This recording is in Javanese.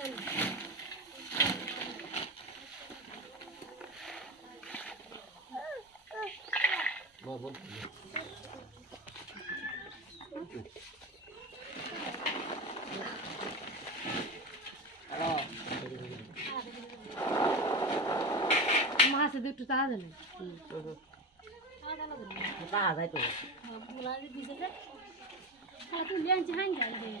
Bananen. মাছ দুটো তা দেন তা দেয় তো বুলালে দিছে তা তুই লেন যাই যাই দেয়